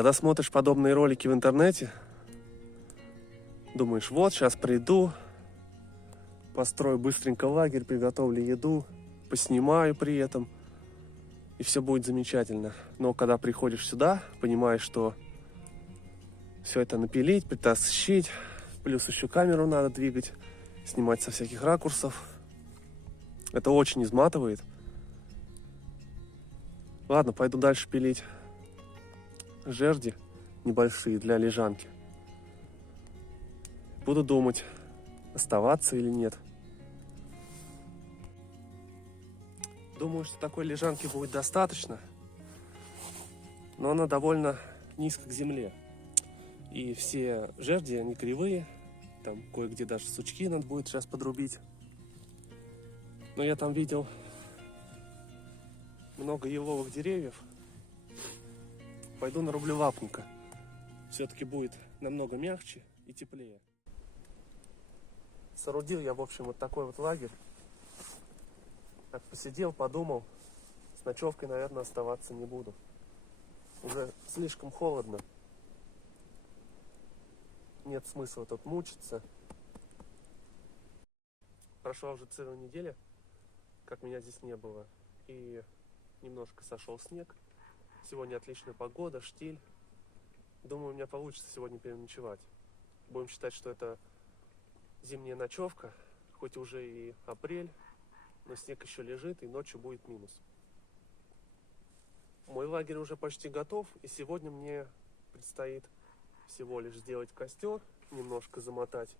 Когда смотришь подобные ролики в интернете, думаешь, вот, сейчас приду, построю быстренько лагерь, приготовлю еду, поснимаю при этом, и все будет замечательно. Но когда приходишь сюда, понимаешь, что все это напилить, притащить, плюс еще камеру надо двигать, снимать со всяких ракурсов. Это очень изматывает. Ладно, пойду дальше пилить жерди небольшие для лежанки. Буду думать, оставаться или нет. Думаю, что такой лежанки будет достаточно, но она довольно низко к земле. И все жерди, они кривые, там кое-где даже сучки надо будет сейчас подрубить. Но я там видел много еловых деревьев. Пойду нарублю вапника. Все-таки будет намного мягче и теплее. Соорудил я, в общем, вот такой вот лагерь. Так, посидел, подумал. С ночевкой, наверное, оставаться не буду. Уже слишком холодно. Нет смысла тут мучиться. Прошла уже целая неделя, как меня здесь не было. И немножко сошел снег. Сегодня отличная погода, штиль. Думаю, у меня получится сегодня переночевать. Будем считать, что это зимняя ночевка. Хоть уже и апрель, но снег еще лежит, и ночью будет минус. Мой лагерь уже почти готов, и сегодня мне предстоит всего лишь сделать костер, немножко замотать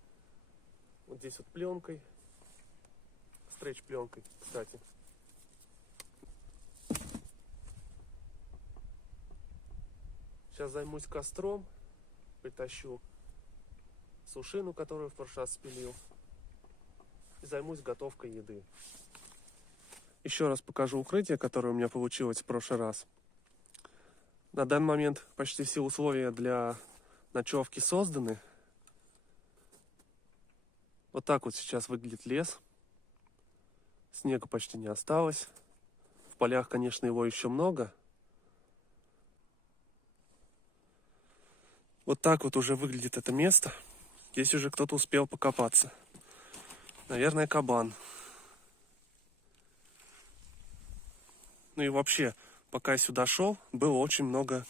вот здесь вот пленкой, стрейч-пленкой, кстати. Сейчас займусь костром, притащу сушину, которую в прошлый раз спилил, и займусь готовкой еды. Еще раз покажу укрытие, которое у меня получилось в прошлый раз. На данный момент почти все условия для ночевки созданы. Вот так вот сейчас выглядит лес. Снега почти не осталось. В полях, конечно, его еще много. Вот так вот уже выглядит это место. Здесь уже кто-то успел покопаться. Наверное, кабан. Ну и вообще, пока я сюда шел, было очень много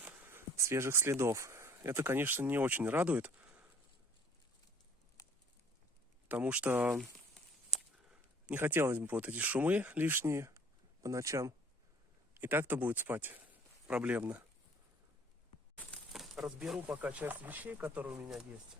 свежих следов. Это, конечно, не очень радует. Потому что не хотелось бы вот эти шумы лишние по ночам. И так-то будет спать проблемно. Разберу пока часть вещей, которые у меня есть.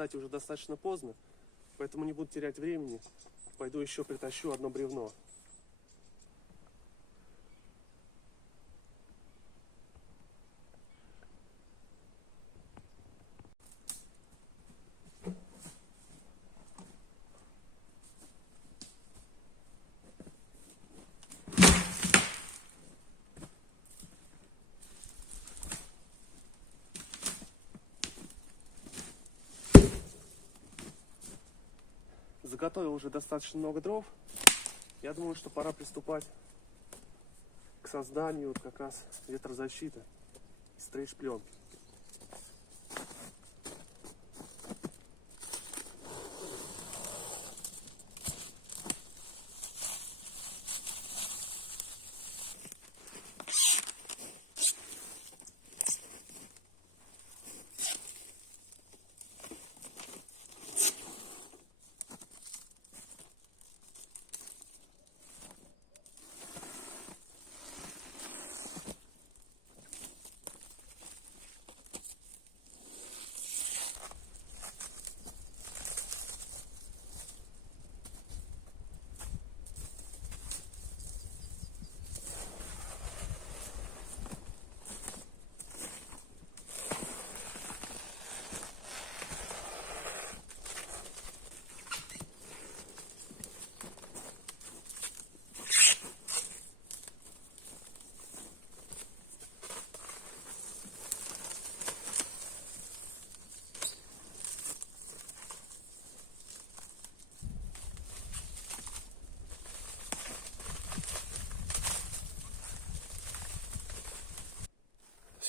Кстати, уже достаточно поздно, поэтому не буду терять времени. Пойду еще притащу одно бревно. Заготовил уже достаточно много дров. Я думаю, что пора приступать к созданию вот как раз ветрозащиты из стрейч-пленки.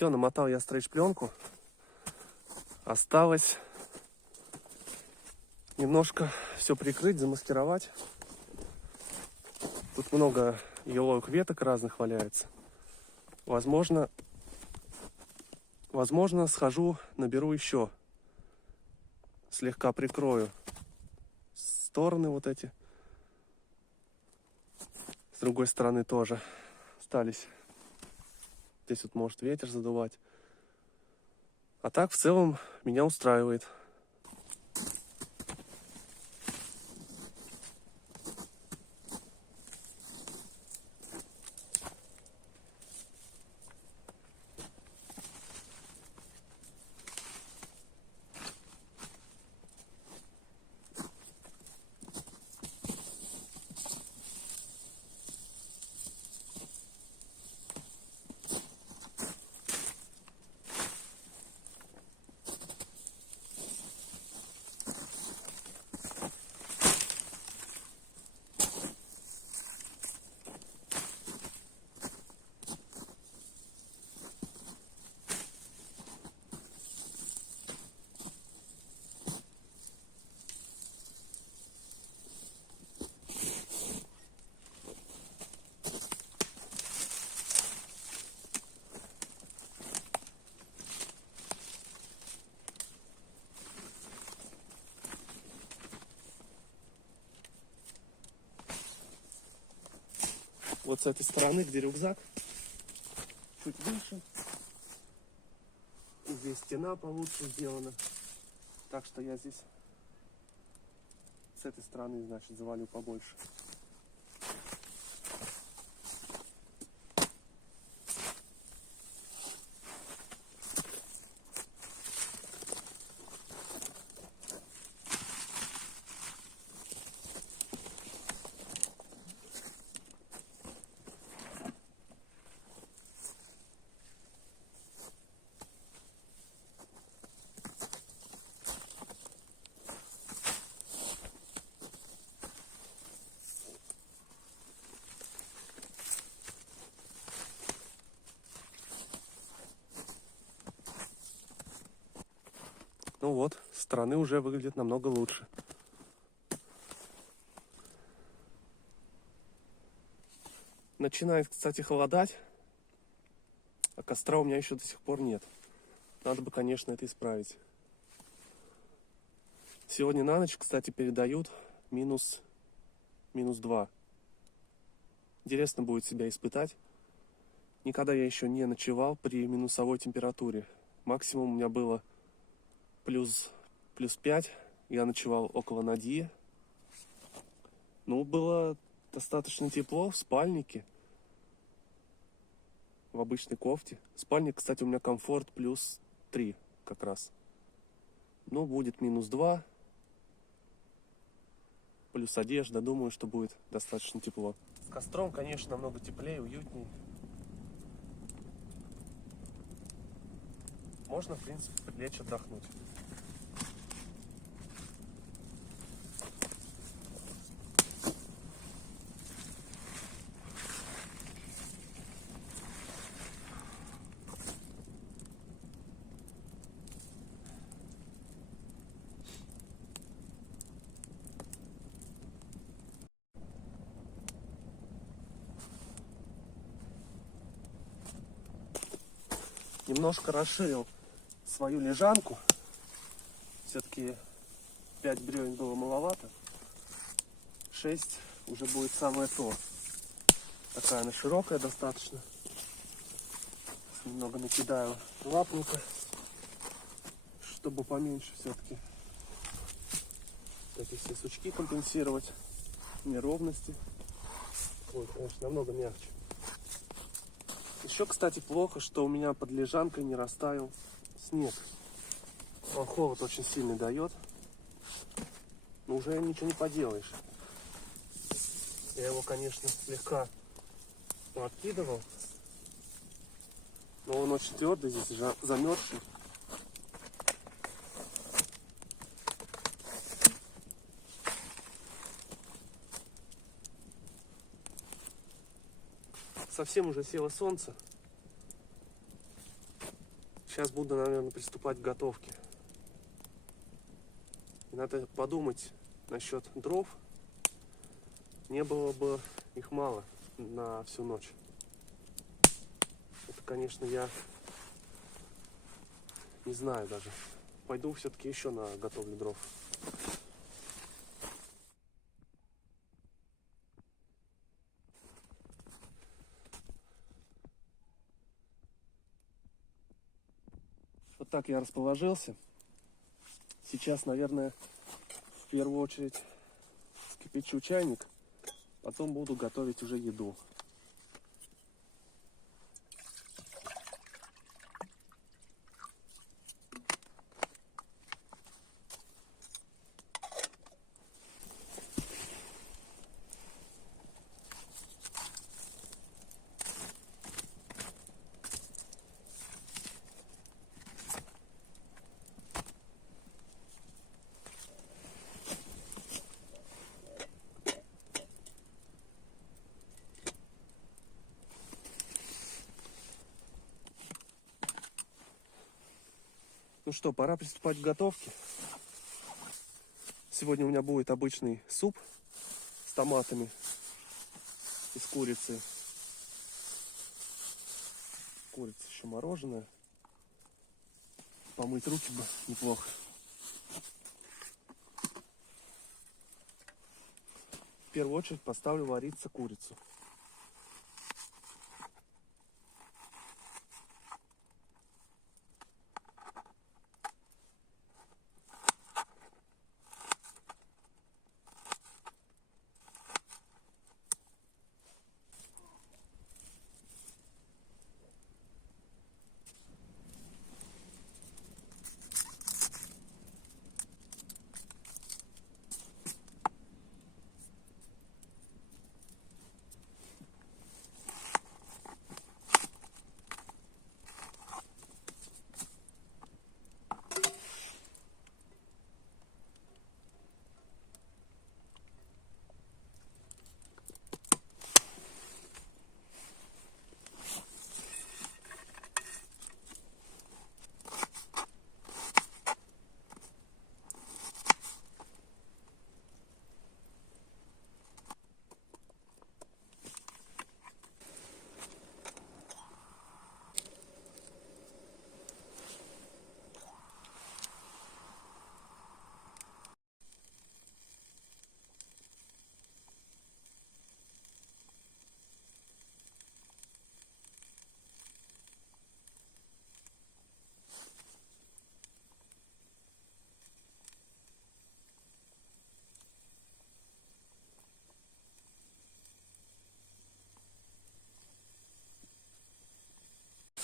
Все, намотал я стрейч-пленку. Осталось немножко все прикрыть, замаскировать. Тут много еловых веток разных валяется. Возможно, схожу, наберу еще. Слегка прикрою стороны вот эти. С другой стороны тоже остались. Здесь вот может ветер задувать. А так в целом меня устраивает. Вот с этой стороны, где рюкзак, чуть выше. И здесь стена получше сделана. Так что я здесь с этой стороны, значит, завалю побольше. Ну вот, с стороны уже выглядит намного лучше. Начинает, кстати, холодать, а костра у меня еще до сих пор нет. Надо бы, конечно, это исправить. Сегодня на ночь, кстати, передают минус 2. Интересно будет себя испытать. Никогда я еще не ночевал при минусовой температуре. Максимум у меня было плюс 5. Я ночевал около Надьи. Ну, было достаточно тепло в спальнике. В обычной кофте. Спальник, кстати, у меня комфорт плюс 3 как раз. Ну, будет минус 2. Плюс одежда. Думаю, что будет достаточно тепло. С костром, конечно, намного теплее, уютнее. Можно, в принципе, лечь отдохнуть. Немножко расширил свою лежанку. Все-таки 5 бревен было маловато. 6 уже будет самое то. Такая она широкая достаточно. Немного накидаю лапника, чтобы поменьше все-таки эти все сучки компенсировать, неровности. Ой, конечно, намного мягче. Еще, кстати, плохо, что у меня под лежанкой не растаял снег. Он холод очень сильный дает. Но уже ничего не поделаешь. Я его, конечно, слегка откидывал. Но он очень твердый, здесь замерзший. Совсем уже село солнце. Сейчас буду, наверное, приступать к готовке. И надо подумать насчет дров. Не было бы их мало на всю ночь. Это, конечно, я не знаю даже. Пойду все-таки еще на готовлю дров. Вот так я расположился. Сейчас, наверное, в первую очередь кипячу чайник, потом буду готовить уже еду. Ну что, пора приступать к готовке. Сегодня у меня будет обычный суп с томатами из курицы. Курица еще мороженая. Помыть руки бы неплохо. В первую очередь поставлю вариться курицу.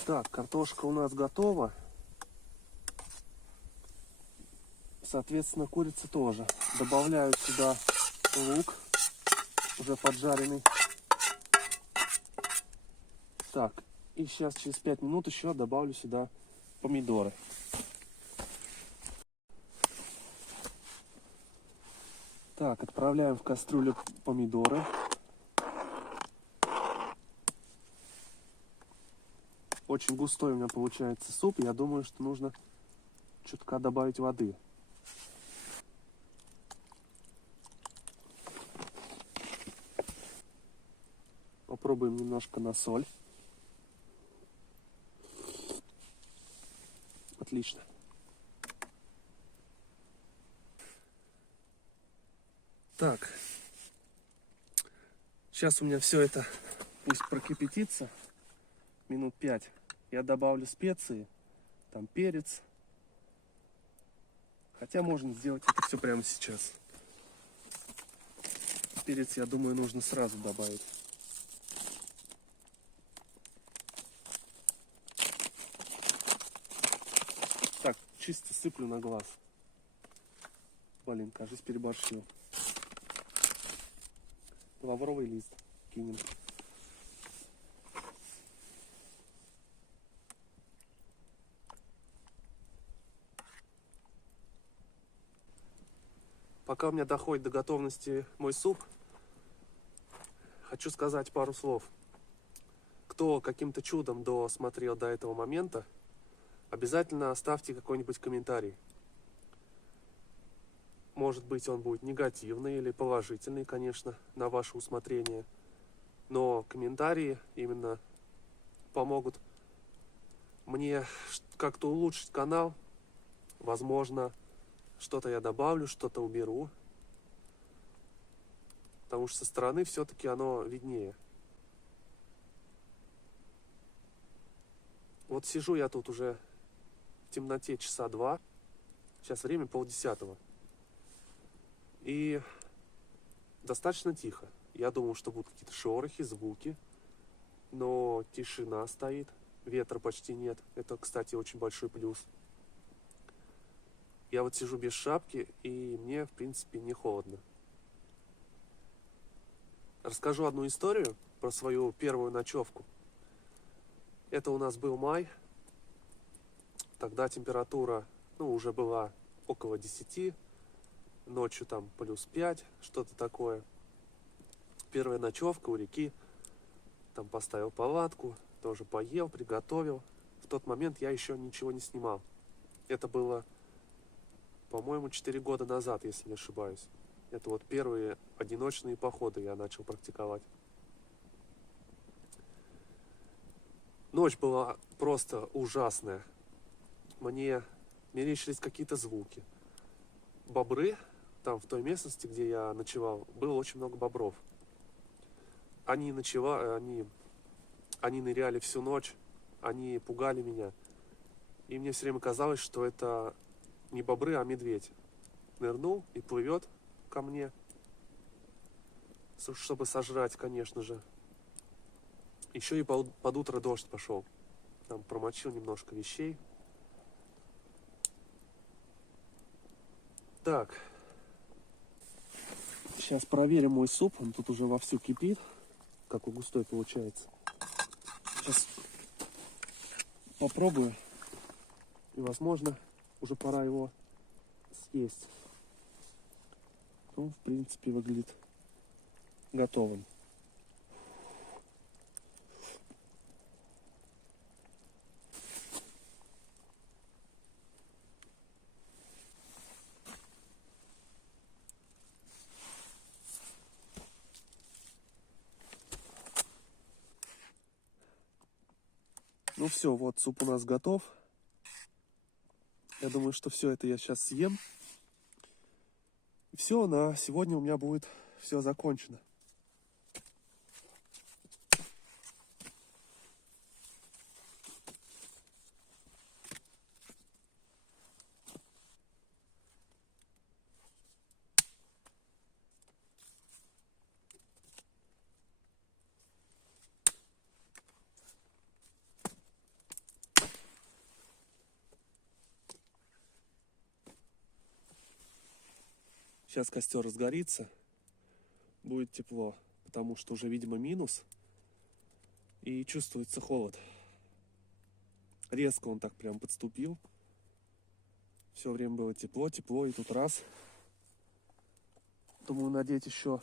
Так, картошка у нас готова. Соответственно, курица тоже. Добавляю сюда лук, уже поджаренный. Так, и сейчас через 5 минут еще добавлю сюда помидоры. Так, отправляем в кастрюлю помидоры. Очень густой у меня получается суп. Я думаю, что нужно чутка добавить воды. Попробуем немножко на соль. Отлично. Так. Сейчас у меня все это пусть прокипятится. Минут 5. Я добавлю специи. Там перец. Хотя можно сделать это все прямо сейчас. Перец, я думаю, нужно сразу добавить. Так, чисто сыплю на глаз. Блин, кажется, переборщил. Лавровый лист кинем. Пока у меня доходит до готовности мой суп, хочу сказать пару слов. Кто каким-то чудом досмотрел до этого момента, обязательно оставьте какой-нибудь комментарий. Может быть, он будет негативный или положительный, конечно, на ваше усмотрение. Но комментарии именно помогут мне как-то улучшить канал. Возможно, что-то я добавлю, что-то уберу. Потому что со стороны все-таки оно виднее. Вот сижу я тут уже в темноте часа 2. Сейчас время 9:30. И достаточно тихо. Я думал, что будут какие-то шорохи, звуки. Но тишина стоит. Ветра почти нет. Это, кстати, очень большой плюс. Я вот сижу без шапки, и мне, в принципе, не холодно. Расскажу одну историю про свою первую ночевку. Это у нас был май. Тогда температура, уже была около 10. Ночью там +5, что-то такое. Первая ночевка у реки. Там поставил палатку, тоже поел, приготовил. В тот момент я еще ничего не снимал. Это было, по-моему, 4 года назад, если не ошибаюсь. Это вот первые одиночные походы я начал практиковать. Ночь была просто ужасная. Мне мерещились какие-то звуки. Бобры, там в той местности, где я ночевал, было очень много бобров. Они ныряли всю ночь, они пугали меня. И мне все время казалось, что это не бобры, а медведь. Нырнул и плывет ко мне, чтобы сожрать, конечно же. Еще и под утро дождь пошел. Там промочил немножко вещей. Так. Сейчас проверим мой суп. Он тут уже вовсю кипит. Какой густой получается. Сейчас попробую. И, возможно, уже пора его съесть. В принципе, выглядит готовым. Ну все, вот суп у нас готов. Я думаю, что все это я сейчас съем. И все, на сегодня у меня будет все закончено. Сейчас костер разгорится, будет тепло, потому что уже, видимо, минус, и чувствуется холод. Резко он так прям подступил. Все время было тепло, и тут раз. Думаю, надеть еще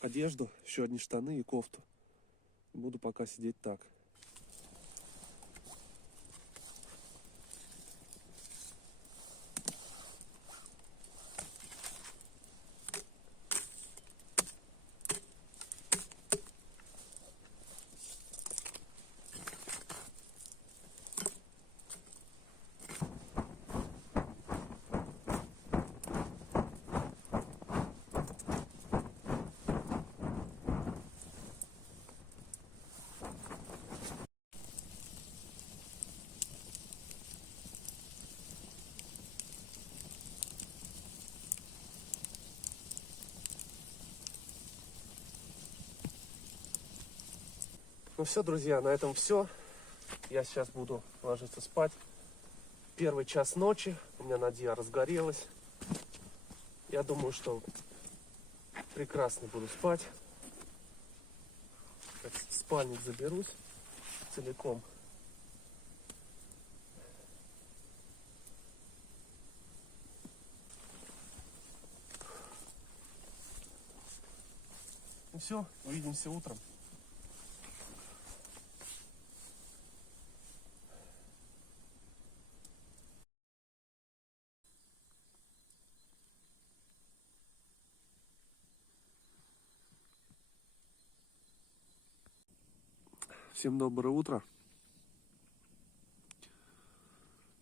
одежду, еще одни штаны и кофту. Буду пока сидеть так. Ну все, друзья, на этом все. Я сейчас буду ложиться спать. Первый час ночи. У меня Надя разгорелась. Я думаю, что прекрасно буду спать. В спальник заберусь целиком. Ну все, увидимся утром. Всем доброе утро.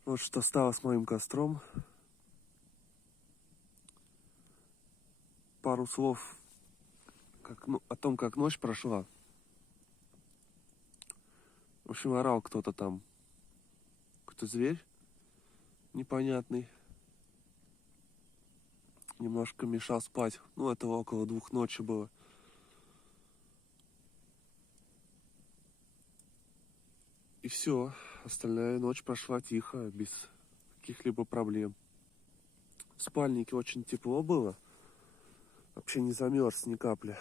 Вот что стало с моим костром. Пару слов о том, как ночь прошла. В общем, орал кто-то там. Какой-то зверь непонятный. Немножко мешал спать. Ну, это около 2 ночи было. И все. Остальная ночь прошла тихо, без каких-либо проблем. В спальнике очень тепло было. Вообще не замерз ни капли.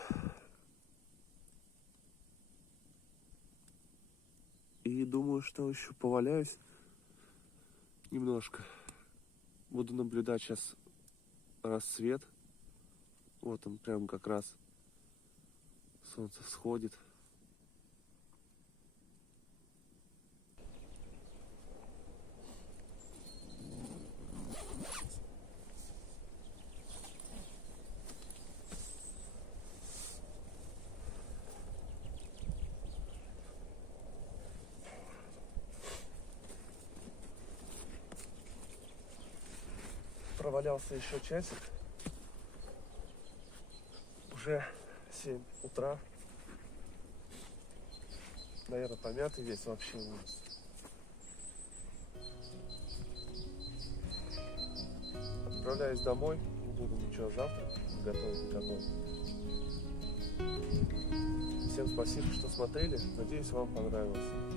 И думаю, что еще поваляюсь немножко. Буду наблюдать сейчас рассвет. Вот он прям как раз. Солнце всходит. Провалялся еще часик. Уже 7 утра. Наверное, помятый весь вообще ужас. Отправляюсь домой. Не буду ничего завтра готовить никакой. Всем спасибо, что смотрели. Надеюсь, вам понравилось.